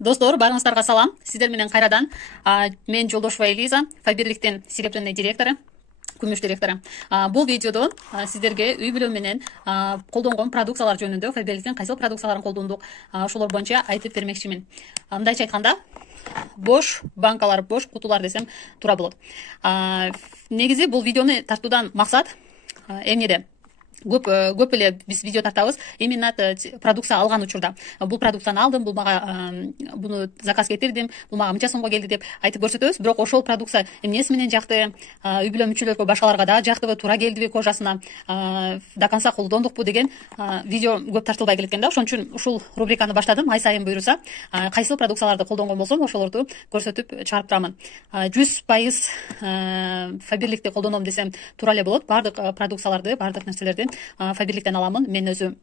Достор, барыңыздарга салам. Сиздер менен кайрадан. Мен Жолдошева Элиза, Фаберликтин серебряный директору, күмүш директору. Бул видеодо сиздерге үй бүлө менен колдонгон продукциялар жөнүндө, Фаберликтин кайсыл продукцияларын колдондук, ошолор боюнча айтып бермекчимин. Мындайча айтканда, бош банкалар, бош кутулар десем туура болот. Негизи бул видеону тартуудан максат эмнеде? Көп эле биз видео тартабыз именно продукция алган учурда. Бул продукцияны алдым, буну заказ кетирдим, бул мага мынча сомго келди деп айтып көрсөтөбүз. Бирок ошол продукция эмнеси менен жакты, үй бүлө мүчөлөргө, башкаларга да жактыбы, туура келдиби кожасына, до конца колдондукпу деген видео көп тартылбай келет экен да. Ошон үчүн ушул рубриканы баштадым. Ай сайын буйруса, кайсыл продукцияларды колдонгон болсом, ошолорду көрсөтүп чыгарып турамын. 100% Фаберликти колдоном десем туура эле болот. Бардык продукцияларды, бардык нерселерди Фаберликтен аламын. Мен өзү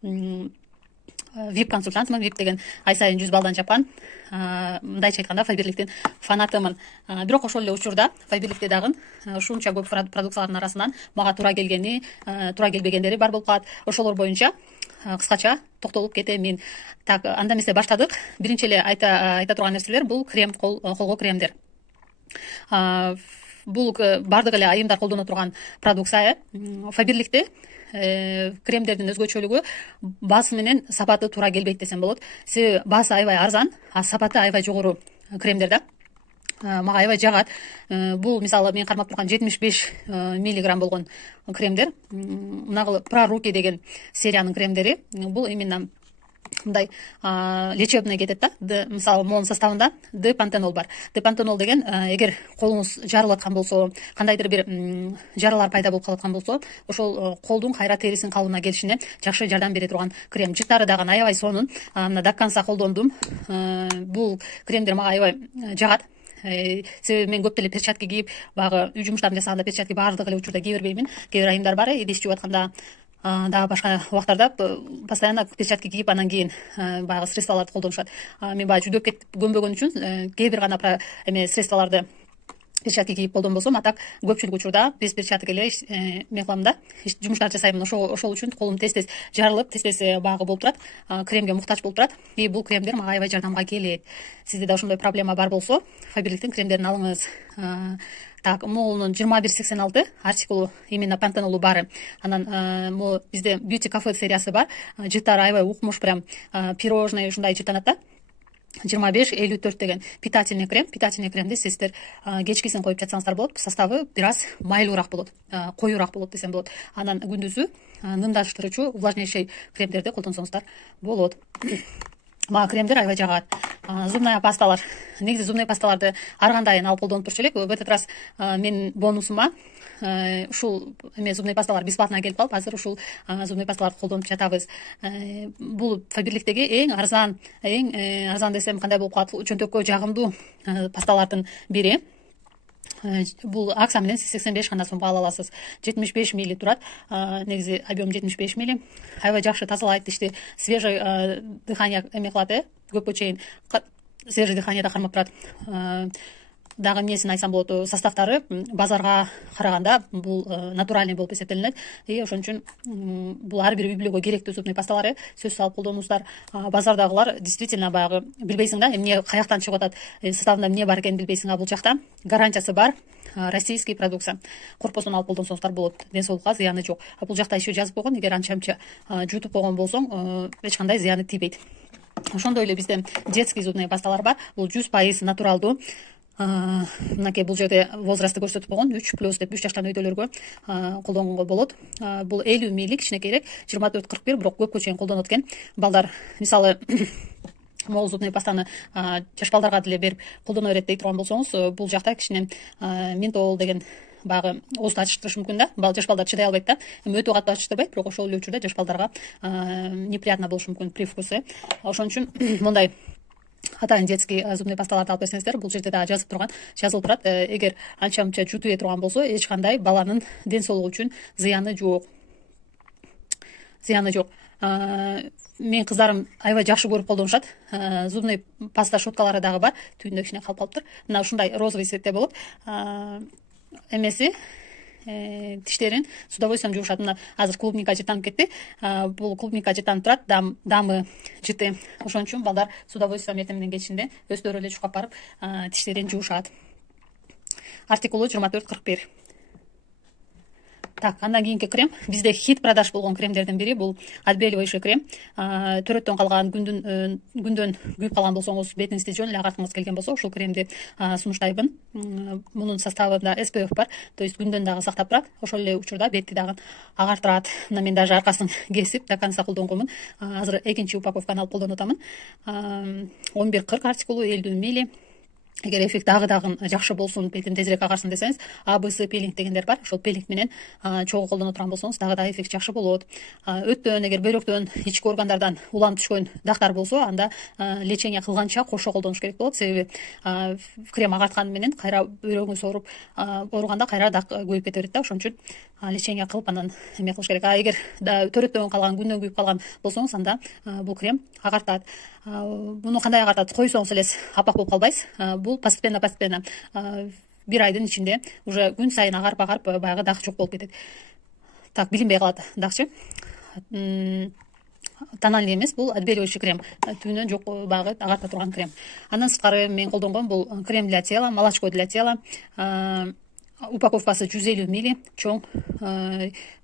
VIP консультантмын. VIP деген ай сайын 100 балдан жапкан. Мындайча айтканда Фаберликтин фанатымын. Бирок ошол эле учурда Фаберликте дагы ушунча көп продукциялардын арасынан мага туура келгени, туура келбегендери бар болуп калат. Ошолор боюнча кыскача токтолуп кетемин. Так, анда эмесе баштадык. Биринчи эле айта турган нерселер бул крем, колго кремдер. Бул бардык эле айымдар колдоно турган продукция. Фаберликте кремдердин өзгөчөлүгү баасы менен сапаты туура келбейт десем болот. Себеби баасы аябай арзан, сапаты аябай жогору кремдер да. Мага аябай жагат. Бул мисалы мен кармап турган 75 миллиграмм болгон кремдер. Мына Про руки деген сериянын кремдери. Бул именно мындай лечебный кетет да. Мисалы монун составында депантенол бар. Депантенол деген эгер колуңуз жарылып аткан болсо, кандайдыр бир жаралар пайда болуп калаткан болсо, ошол колдун кайра терисинин калыбына келишине жакшы жардам бере турган крем. Жыттары дагы аябай сонун. До конца колдондум. Бул кремдер мага аябай жагат. Себеби мен көп деле перчатка кийип, багы үй жумуштарын жасаганда перчатка баардык эле учурда кие бербеймин. Кээ бир айымдар бар, идиш жууп атканда, дагы башка убактарда постоянно перчатка кийип, анан кийин баягы средстволорду колдонушат. Мен баягы жүдөп кетип көнбөгөн үчүн кээ бир гана средстволорду перчатка кийип колдонбосом, а так көпчүлүк учурда без перчаток эле мен кылам да, жумуштарды жасайм. Ошол үчүн колум тез-тез жарылып, тез-тез багы болуп турат, кремге муктаж болуп турат. И бул кремдер мага аябай жардамга келет. Сизде да ошондой проблема бар болсо, Фаберликтин кремдерин алыңыз. Так, могунун 2186 артикулу именно пантенолу бары. Анан могу бизде beauty cafe сериясы бар. Жыттары аябай укмуш, прям пирожный ушундай жыттанат да. 25-54 деген питательный крем. Питательный кремди сиздер кечкисин коюп жатсаңыздар болот. Составы бир аз майлуураак болот, коюураак болот десем болот. Анан күндүзү нымдаштыруучу, увлажняющий кремдерди колдонсоңуздар болот. Мага кремдер аябай жагат. Зубная пасталар. Негизи зубный пасталарды ар кандайын алып колдонуп турчу элек. В этот раз мен бонусума ушул зубный пасталар бесплатно келип калып, азыр ушул зубный пасталарды колдонуп жатабыз. Бул Фаберликтеги эң арзан десем кандай болуп калат, чөнтөккө жагымдуу пасталардын бири. Бул акция менен 85 гана сомго ала аласыз. 75 мили турат. Негизи объем 75 мили. Аябай жакшы тазалайт, тишти свежий дыхание эме кылат, көпкө чейин свежий дыхание да кармап турат. Дагы эмнесин айтсам болот, составтары базарга караганда бул натуральный болуп эсептелинет. И ошон үчүн бул ар бир үй бүлөгө керектүү зубный пасталары сөзсүз алып колдонуңуздар. Базардагылар действительно баягы билбейсиң да, эмне каяктан чыгып атат, составында эмне бар экенин билбейсиң. Бул жакта гарантиясы бар, российский продукция. Корпусун алып колдонсоңуздар болот. Ден соолукка зыяны жок. Бул жакта еще жазып койгон, эгер анча-мынча жутуп койгон болсоң, эч кандай зыяны тийбейт. Ошондой эле бизде детский зубный пасталар бар. Бул 100% натуралдуу. Мынакей бул жерде возрастты көрсөтүп койгон, 3+ деп 3 жаштан өйдөлөргө колдонгонго болот. Бул 50 мили кичинекейирээк, 24-41, бирок көпкө чейин колдонот экен. Балдар мисалы могул зубный пастаны жаш балдарга деле берип колдоно берет дей турган болсоңуз, бул жакта кичине ментол деген баягы оозду ачыштырышы мүмкүн да. Жаш балдар чыдай албайт да. Өтө катуу ачыштырбайт, бирок ошол эле учурда жаш балдарга неприятно болушу мүмкүн привкусу. Ошон үчүн мындай атайын детский зубный пасталарды алып берсеңиздер, бул жерде дагы жазылып турат. Эгер анча-мынча жутуу турган болсо, эч кандай баланын ден соолугу үчүн зыяны жок. Мен кыздарым аябай жакшы көрүп колдонушат. Зубный паста щеткалары дагы бар. Түбүндө кичине калып калыптыр. Мына ушундай розовый цветте болот. Эмеси тиштерин с удовольствием жуушат. Мына азыр клубника жыттанып кетти. Бул клубника жыттанып турат, дамы жыты. Ошон үчүн балдар с удовольствием эртең менен кечинде өздөрү эле чуркап барып тиштерин жуушат. Артикулу 2441. Так, андан кийинки крем бизде хит продаж болгон кремдердин бири бул отбеливающий крем. Төрөттөн калган күндөн күйүп калган болсоңуз, бетиңизди жөн эле агарткыңыз келген болсо, ушул кремди сунуштайбын. Мунун составында SPF бар, то есть күндөн дагы сактап турат. Ошол эле учурда бетти дагы агартырат. Мына мен даже аркасын кесип до конца колдонгонмун. Азыр экинчи упаковканы алып колдонуп атамын. 1140 артикулу 50 мл. Эгер эффект дагы жакшы болсун, бетим тезирээк агарсын десеңиз, ABC пилинг дегендер бар. Ошол пилинг менен чогуу колдоно турган болсоңуз, дагы эффект жакшы болот. Өттөн, эгер бөйрөктөн, ички органдардан уланып түшкөн дактар болсо, анда лечение кылганча кошо колдонуш керек болот. Себеби крем агарткан менен кайра бөйрөгүңүз ооруганда кайра дак көбөйүп кете берет да. Ошон үчүн лечение кылып анан эме кылыш керек. Эгер төрөттөн калган, күндөн күйүп калган болсоңуз, анда бул крем агартат. Буну кандай агартат? Койсоңуз элес апак болуп калбайсыз. Бул постепенно бир айдын ичинде уже күн сайын агарып баягы дак жок болуп кетет. Так, билинбей калат дакчы. Тональный эмес, бул отбеливающий крем. Түбүнөн жок баягы агарта турган крем. Андан сырткары мен колдонгон бул крем для тела, молочко для тела. Упаковкасы 150 мл, чоң.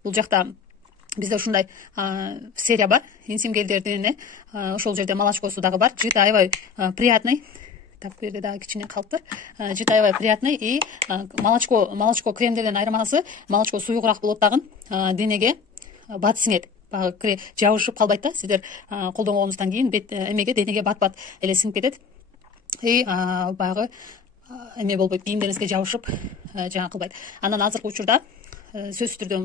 Бул жакта бизде ушундай серия бар. Инсим гелдердин ошол жерде молочкосу дагы бар. Жыты аябай приятный. Так, бу жерде дагы кичине калыптыр. Жыты аябай приятный и молочко кремдерден айырмасы, молочко суюгураак болот дагы. Денеге бат сиңет. Багы жабышып калбайт да. Сиздер колдонгонуңуздан кийин эмеге, денеге бат эле сиңип кетет. И багы эме болбойт, кийимдериңизге жабышып жаңа кылбайт. Андан азыркы учурда сөзсүз түрдө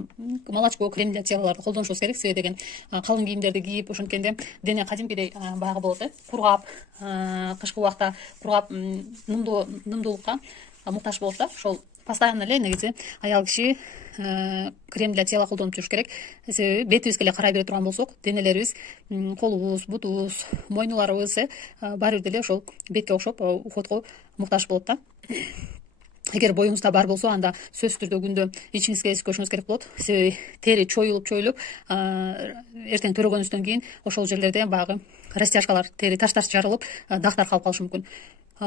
молочко крем для телаларды колдонушубуз керек. Себеби деген калың кийимдерди кийип ошонткенде дене кадимкидей баягы болот, кургап, кышкы убакта кургап, нымдуулукка муктаж болот да. Ошол постоянно эле негизи аял киши крем для тела колдонуп жүрүш керек. Себеби бетибизге эле карай бере турган болсок, денелерибиз, колубуз, бутубуз, мойнуларыбыз баары бир деле ошол бетке окшоп уходго муктаж болот да. Эгер боюңузда бар болсо, анда сөзсүз түрдө күндө ичиңизге эсип көрүшүңүз керек болот. Себеби тери чоюлуп эртең төрөгөнүздөн кийин ошол жерлерде баягы растяжкалар, тери таштар жарылып, дактар калып калышы мүмкүн.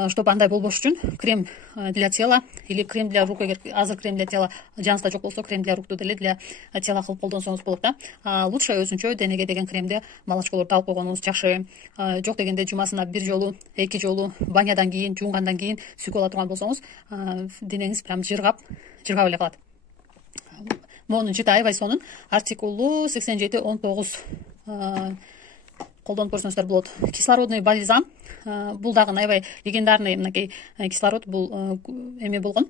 Чтобы андай болбош үчүн крем для тела или крем для рук, эгер азыр крем для тела жаныңызда жок болсо, крем для рукту деле для тела кылып колдонсоңуз болот да. Лучше өзүнчө денеге деген кремди, молочколорду алып койгонуңуз жакшы. Жок дегенде жумасына бир жолу, эки жолу банядан кийин, жуунгандан кийин сүйкүп ала турган болсоңуз, денеңиз прям жыргап эле калат. Монун жыты аябай сонун. Артикулу 8719. Колдонуп көрсөңүздөр болот. Кислородный бальзам. Бул дагы аябай легендарный, мынакей кислород бул эме болгон.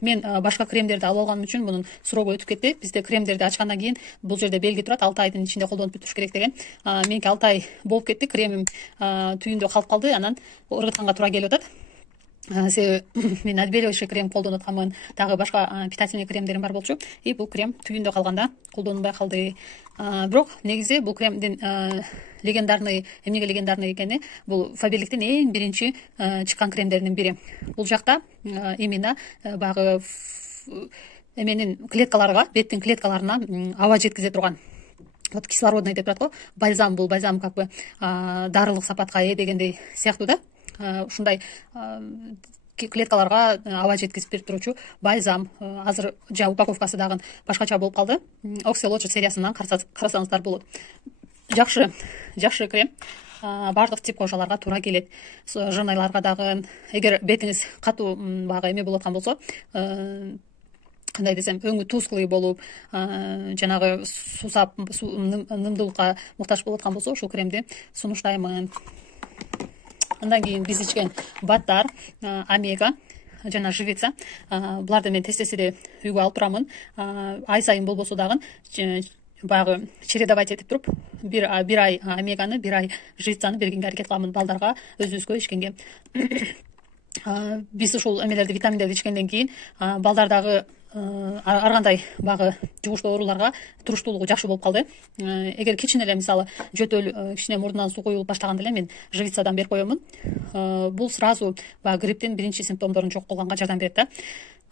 Мен башка кремдерди алып алганым үчүн мунун срогу өтүп кетти. Бизде кремдерди ачкандан кийин бул жерде белги турат, 6 айдын ичинде колдонуп бүтүрүш керек деген. Меники 6 ай болуп кетти, кремим түйүндө калып калды, анан ыргытканга туура келип атат. Себеби мен отбеливающий крем колдонуп атканмын, дагы башка питательный кремдерим бар болчу. И бул крем түйүндө калганда колдонбай калды. Бирок негизи бул кремдин эмнеге легендарный экени, бул Фаберликтин эң биринчи чыккан кремдеринин бири. Бул жакта именно баягы эменин клеткаларга, беттин клеткаларына аба жеткизе турган. Вот кислородный деп турат го. Бальзам, бул бальзам как бы дарылык сапатка дегендей сыяктуу да. Ушундай клеткаларга аба жеткизип берип турчу бальзам. Азыр упаковкасы дагы башкача болуп калды. Oxylotger сериясынан карасаңыздар болот. Жакшы крем. Бардык тип кожаларга туура келет. Жырнайларга дагы, эгер бетиңиз катуу баягы эме болуп аткан болсо, кандай десем, өңү тусклый болуп, жанагы суусап, нымдуулукка муктаж болуп аткан болсо, ушул кремди сунуштаймын. Андан кийин биз ичкен баттар, омега жана живица. Буларды мен тез эле үйгө алып турамын. Ай сайын болбосо дагы баягы чередовать этип туруп, бир ай омеганы, бир ай живицаны бергенге аракет кыламын балдарга, өзүбүзгө ичкенге. Биз ушул эмелерди, витаминдерди ичкенден кийин балдар дагы ар кандай багы жугуштуу ооруларга туруштуулугу жакшы болуп калды. Эгер кичине эле мисалы жөтөл, кичине мурдунан суу куюлуп баштаганда эле мен живицадан берип коемун. Бул сразу баягы грипптин биринчи симптомдорун жок кылганга жардам берет да.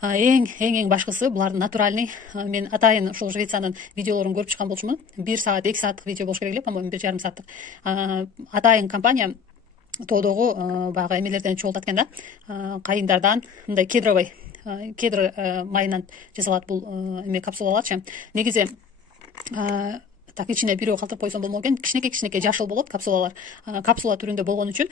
эң башкысы булар натуральный. Мен атайын ушул Швециянын видеолорун көрүп чыккан болчумун. 1 саат 2 сааттык видео болуш керек эле, по-моему 1,5 сааттык. Атайын компания тоодогу баягы эмелерден чогултат экен да, кайындардан, мындай кедровый кедр майынан жасалат бул эме капсулаларчы. Негизи так ичине бирөө калтырып койсом болмок экен. Кичинекей жашыл болот капсулалар. Капсула түрүндө болгон үчүн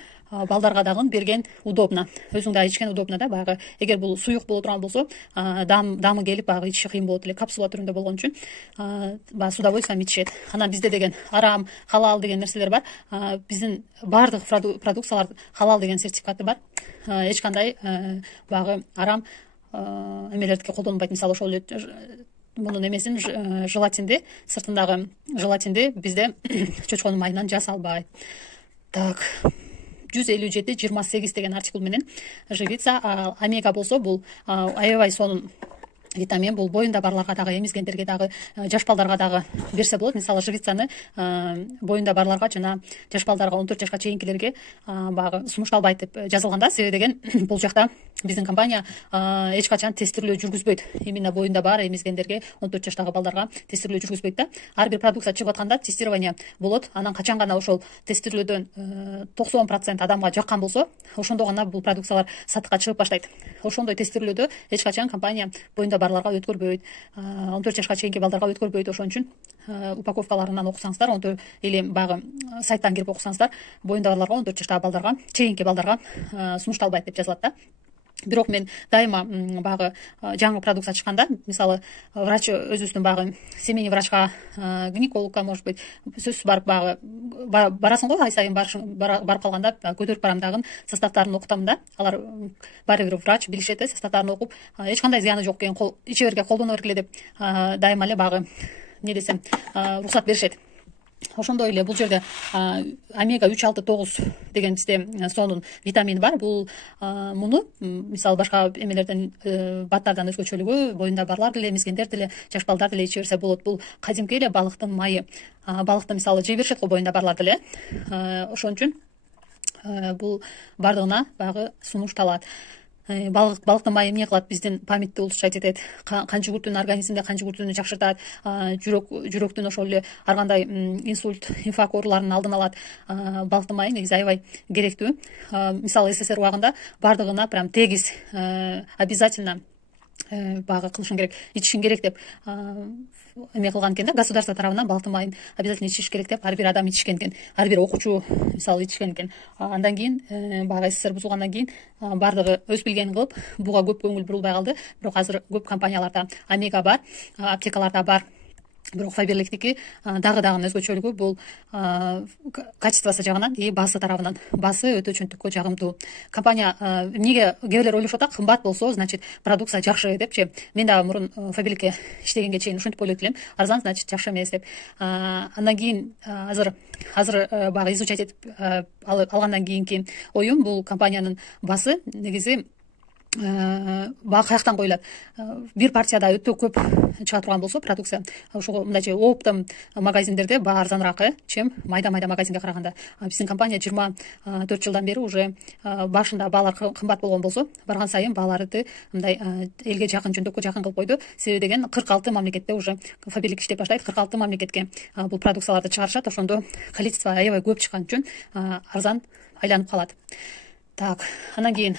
балдарга дагы берген удобно. Өзүң да ичкен удобно да. Баягы эгер бул суюк боло турган болсо, дамы келип баягы ичиши кыйын болот эле. Капсула түрүндө болгон үчүн баягы с удовольствием ичишет. Анан бизде деген арам, халал деген нерселер бар. Биздин баардык продукциялар халал деген сертификаты бар. Эч кандай баягы арам эмелердики колдонбойт. Мисалы ошол эле мунун эмесин желатинди, сыртындагы желатинди бизде чочконун майынан жасалбайт. Так, 157-28 деген артикул менен живица. Омега болсо бул аябай сонун витамин. Бул боюнда барларга дагы, эмизгендерге дагы, жаш балдарга дагы берсе болот. Мисалы живицаны боюнда барларга жана жаш балдарга, 14 жашка чейинкилерге баягы сунушталбайт деп жазылган да. Себеби деген бул жакта биздин компания эч качан тестирлөө жүргүзбөйт. Именно боюнда бар эмизгендерге, 14 жаштагы балдарга тестирлөө жүргүзбөйт да. Ар бир продукция чыгып атканда тестирование болот. Анан качан гана ошол тестирлөөдөн 90% адамга жаккан болсо, ошондо гана бул продукциялар сатыкка чыгып баштайт. Ошондой тестирлөөдө эч качан компания боюнда барларга өткөрбөйт, 14 жашка чейинки балдарга өткөрбөйт. Ошон үчүн упаковкаларынан окусаңыздар, или баягы сайттан кирип окусаңыздар, боюнда барларга, 14 жаштагы балдарга, чейинки балдарга сунушталбайт деп жазылат да. Бирок мен дайыма баягы жаңы продукция чыкканда, мисалы врач өзүбүздүн баягы семейный врачка, гинекологко, может быть, сөзсүз барып баягы барасың го, ай сайын барып калганда көтөрүп барам дагы составтарын окутам да. Алар баары бир врач билишет, составтарын окуп, эч кандай зыяны жок экен, иче берге, колдоно бергиле деп дайыма эле баягы не десем уруксат беришет. Ошондой эле бул жерде омега 369 деген бизде сонун витамин бар. Бул муну мисалы башка эмелерден, баттардан өзгөчөлүгү, боюнда барлар деле, эмизгендер деле, жаш балдар деле иче берсе болот. Бул кадимки эле балыктын майы. Балыкты мисалы жей беришет го боюнда барлар деле. Ошон үчүн бул бардыгына баягы сунушталат. Балыктын майы эмне кылат? Биздин памятти улучшать этет, кан жүгүртүүнүн, организмде кан жүгүртүүнү жакшыртат, жүрөктүн ошол эле ар кандай инсульт, инфаркт ооруларынын алдын алат. Балыктын майы негизи аябай керектүү. Мисалы СССР убагында бардыгына прям тегиз обязательно баягы кылышың керек, ичишиң керек деп эме кылган экен да. Государство тарабынан балыктын майын обязательно ичиш керек деп ар бир адам ичишкен экен, ар бир окуучу мисалы ичишкен экен. Андан кийин баягы СССР бузулгандан кийин бардыгы өз билгенин кылып, буга көп көңүл бурулбай калды. Бирок азыр көп компанияларда омега бар, аптекаларда бар. Бирок Фаберликтики дагы өзгөчөлүгү бул качествосы жагынан и баасы тарабынан. Баасы өтө чөнтүккө жагымдуу. Компания эмнеге кээ бирлер ойлошот да, кымбат болсо, значит продукция жакшы депчи. Мен дагы мурун Фаберликке иштегенге чейин ушинтип ойлойт элем. Арзан значит жакшы эмес деп. Андан кийин азыр баягы изучать этип алгандан кийинки оюм, бул компаниянын баасы негизи баягы каяктан коюлат. Бир партияда өтө көп чыга турган болсо продукция, ошого мындайча оптом магазиндерде баа арзаныраак, чем майда магазинге караганда. Биздин компания 24 жылдан бери уже башында баалар кымбат болгон болсо, барган сайын бааларды мындай элге жакын, жөндөккө жакын кылып койду. Себеби деген 46 мамлекетте уже Фаберлик иштеп баштайт. 46 мамлекетке бул продукцияларды чыгарышат. Ошондо количество аябай көп чыккан үчүн арзан айланып калат. Так, анан кийин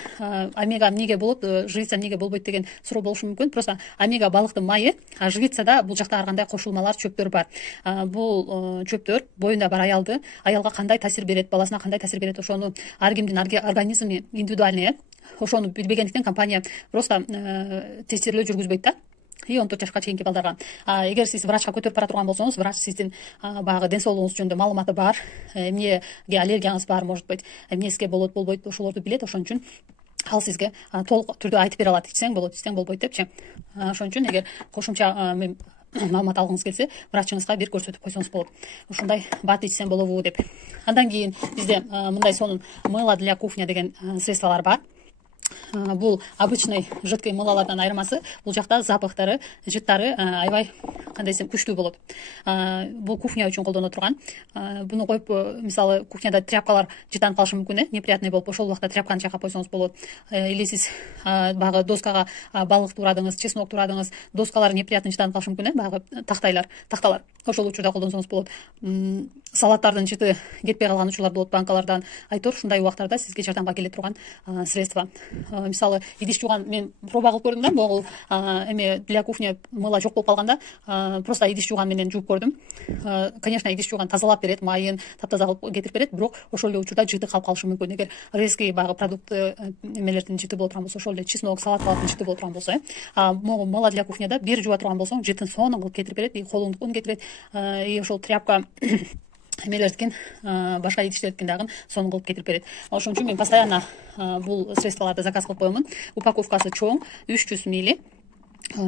омега эмнеге болот, живица эмнеге болбойт деген суроо болушу мүмкүн. Просто омега балыктын майы, а живицада бул жакта ар кандай кошулмалар, чөптөр бар. Бул чөптөр боюнда бар аялга кандай таасир берет, баласына кандай таасир берет, ошону ар кимдин организми индивидуальный. Ошону билбегендиктен компания просто тестирлөө жүргүзбөйт да. И 14 жашка чейинки балдарга. Эгер сиз врачка көтөрүп бара турган болсоңуз, врач сиздин баягы ден соолугуңуз жөнүндө маалыматы бар, эмнеге аллергияңыз бар, может быть, эмнесиге болот, болбойт, ошолорду билет. Ошон үчүн ал сизге толук түрдө айтып бере алат. Ичсең болот, ичсең болбойт депчи. Ошон үчүн эгер кошумча маалымат алгыңыз келсе, врачыңызга бир көрсөтүп койсоңуз болот. Ушундай бат ичсем болобу деп. Андан кийин бизде мындай сонун мыло для кухня деген средстволор бар. Бул обычный жидкий мылолордон айырмасы, бул жакта запахтары, жыттары аябай кандай десем күчтүү болот. Бул кухня үчүн колдоно турган. Буну коюп, мисалы кухняда тряпкалар жытанып калышы мүмкүн, неприятный болуп, ошол убакта тряпканы чайкап койсоңуз болот. Или сиз баягы доскага балык туурадыңыз, чеснок туурадыңыз, доскалар неприятный жытанып калышы мүмкүн, баягы такталар. Ошол учурда колдонсоңуз болот. Салаттардын жыты кетпей калган учурлар болот банкалардан. Айтор ушундай убактарда сизге жардамга келе турган средство. Мисалы идиш жууган, мен проба кылып көрдүм да, могул эме для кухня мыла жок болуп калганда просто идиш жууган менен жууп көрдүм. Конечно, идиш жууган тазалап берет, майын таптаза кылып кетирип берет, бирок ошол эле учурда жыты калып калышы мүмкүн. Эгер резкий баягы продукт эмелердин жыты боло турган болсо, ошол эле чеснок, салаттардын жыты боло турган болсо, могу мыла для кухняда бир жууа турган болсоң, жытын сонун кылып кетирип берет, и колуңду ун кетирет, и ошол тряпка эмелердикин, башка идиштердикин дагы сонун кылып кетирип берет. Ошон үчүн мен постоянно бул средстволорду заказ кылып коёмун. Упаковкасы чоң, 300 мл.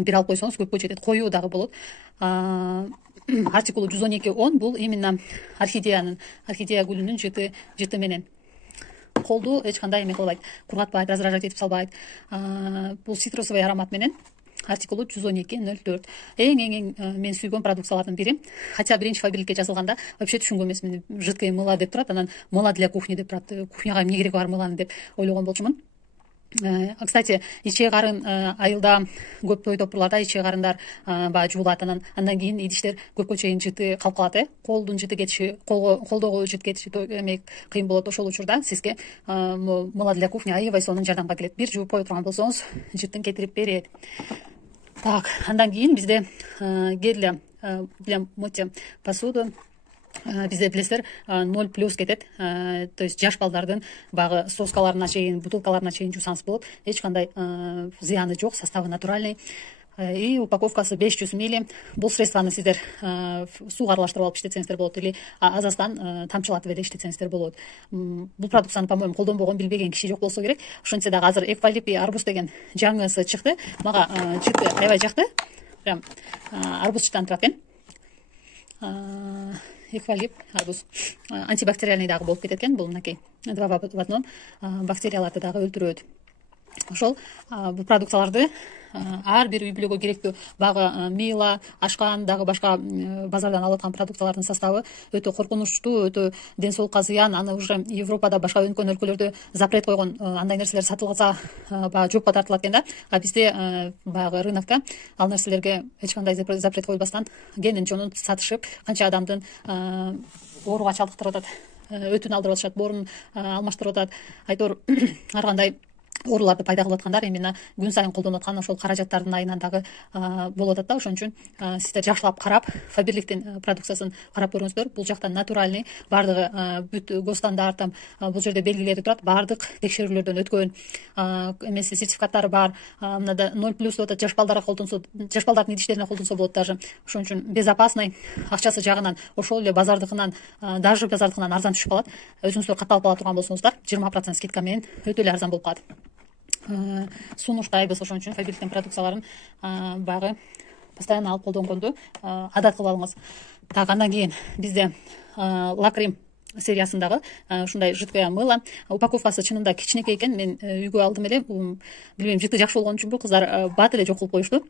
Бир алып койсоңуз көпкө жетет. Коюу дагы болот. Артикулу 112-10 бул именно орхидея гүлүнүн жыты менен. Колду эч кандай эме кылбайт, кургатпайт, раздражать этип салбайт. Бул цитрусовый аромат менен. Артикулу 112-04. Эң мен сүйгөн продукциялардын бири. Хотя биринчи фаберликке жазылганда вообще түшүнгөн эмесмин. Жидкое мыло деп турат, анан мыло для кухни деп турат. Кухняга эмне кереги бар мыланын деп ойлогон болчумун. Кстати, ичек карын айылда көп той топурларда ичек карындар баягы жуулат, андан кийин идиштер көпкө чейин жыты калып калат. Колдун жыты кетиши, колдогу жыт кетиши эме кыйын болот. Ошол учурда сизге мыло для кухни аябай сонун жардамга келет. Бир жууп кое турган болсоңуз, жытын кетирип берет. Так, андан кийин бизде гель для мытья посуду. Бизде билесиздер 0+ кетет. То есть жаш балдардын баягы соскаларына чейин, бутылкаларына чейин жуусаңыз болот. Эч кандай зыяны жок, составы натуральный. И упаковкасы 500 мл. Бул средствоны сиздер сууга аралаштырып алып иштетсеңиздер болот, или азастан тамчылатып эле иштетсеңиздер болот. Бул продукцияны, по-моему, колдонбогон, билбеген киши жок болсо керек. Ошентсе дагы азыр эквалип и арбуз деген жаңысы чыкты. Мага жыты аябай жакты. Прям арбуз жытанып турат экен. Эквалип, арбуз. Антибактериальный дагы болуп кетет экен. Бул мынакей 2 в 1. Бактерияларды дагы өлтүрөт. Ошол бул продукцияларды ар бир үй бүлөгө керектүү баягы мыйла, ашкан, дагы башка базардан алып аткан продукциялардын составы өтө коркунучтуу, өтө ден соолукка зыян. Аны уже Европада, башка өнүккөн өлкөлөрдө запрет койгон, андай нерселер сатылса баягы жоопко тартылат экен да. А бизде баягы рынокто ал нерселерге эч кандай запрет койбастан кенен чонун сатышып, канча адамдын ооруга чалдыктырып атат, өтүн алдырып атышат, боорун алмаштырып атат. Айтор ар кандай ооруларды пайда кылып аткандар именно күн сайын колдонуп аткан ошол каражаттардын айынан дагы болуп атат да. Ошон үчүн сиздер жакшылап карап, фаберликтин продукциясын карап көрүңүздөр. Бул жакта натуральный, баардыгы бүт госстандарт, бул жерде белгилери турат, баардык текшерүүлөрдөн өткөн, эмеси сертификаттары бар. Мынада 0+ деп атат, жаш балдарга колдонсо, жаш балдардын идиштерине колдонсо болот даже. Ошон үчүн безопасный, акчасы жагынан ошол эле базардыкынан, даже базардыкынан арзан түшүп калат. Өзүңүздөр катталып ала турган болсоңуздар, 20% скидка менен өтө эле арзан болуп калат. Сунуштайбыз, ошон үчүн фаберликтин продукцияларын баягы постоянно алып колдонгонду адат кылып алыңыз. Так, андан кийин бизде лакрим сериясындагы ушундай жидкое мыло. Упаковкасы чынында кичинекей экен. Мен үйгө алдым эле, билбейм, жыты жакшы болгон үчүнбү, кыздар бат эле жок кылып коюшту.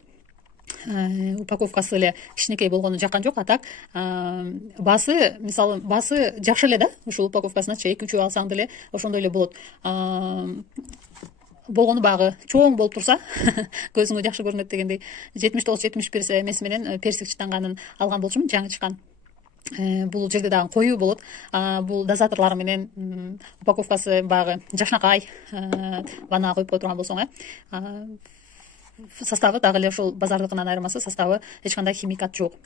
Упаковкасы эле кичинекей болгону жаккан жок. А так басы, мисалы, басы жакшы эле да. Ушул упаковкасыначы 2-3 алсаң деле ошондой эле болот. Болгону багы чоң болуп турса, көзүңө жакшы көрүнөт дегендей 79-71 эмеси менен персик чытанганын алган болчумун, жаңы чыккан. Бул жерде дагы коюу болот. Бул дозаторлору менен упаковкасы багы жакшынакай ванага коюп кое турган болсоң, составы дагы эле ошол базардыкынан айырмасы, составы эч кандай химикат жок.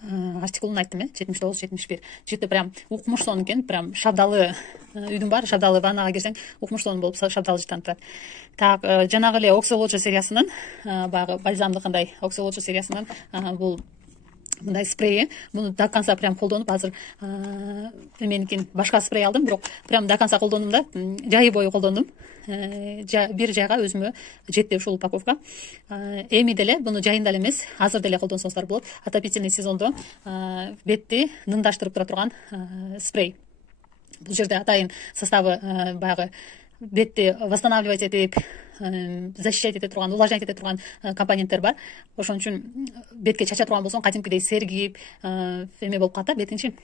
Артикулун айттым, 79-71. Жыты прям укмуш-сонун экен, прям шабдалы үйдүн баары, шабдалы ваннага кирсең укмуш-сонун болуп шабдалы жытанып турат. Так, жанагы эле Оксолоджо сериясынын, баягы бальзамдыкындай Оксолоджо сериясынын бул мындай спрейи. Муну до конца прям колдонуп, азыр меникин башка спрей алдым, бирок прям до конца колдондум да, жайы бою колдондум. Бир жайга өзүмө жетти ушул упаковка. Эми деле буну жайында эле эмес, азыр деле колдонсоңуздар болот. Отопительный сезондо бетти нымдаштырып тура турган спрей. Бул жерде атайын составы баягы бетти восстанавливать этип, защищать эте турган, увлажнять эте турган компоненттер бар. Ошон үчүн бетке чача турган болсоң кадимкидей сергип эме болуп калат да бетиңчи.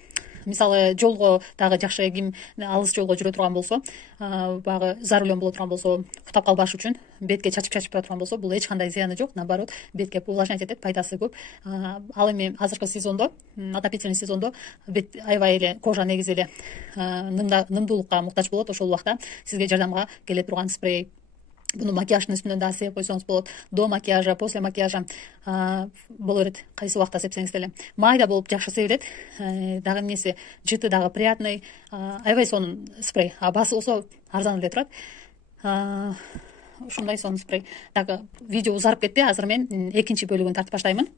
Мисалы жолго дагы жакшы, ким алыс жолго жүрө турган болсо, баягы за рулем боло турган болсо, уктап калбаш үчүн бетке чачып бара турган болсо, бул эч кандай зыяны жок, наоборот, бетке увлажнять этет, пайдасы көп. Ал эми азыркы сезондо, отопительный сезондо бет аябай эле кожа негизи эле нымдуулукка муктаж болот. Ошол убакта сизге жардамга келе турган спрей. Буну макияждын үстүнөн да сеп койсоңуз болот. До макияжа, после макияжа боло берет. Кайсы убакта сепсеңиз деле майда болуп жакшы себилет. Дагы эмнеси, жыты дагы приятный. Аябай сонун спрей. Баасы болсо арзан эле турат. Ушундай сонун спрей. Дагы видео узарып кетти. Азыр мен экинчи бөлүгүн тартып баштаймын.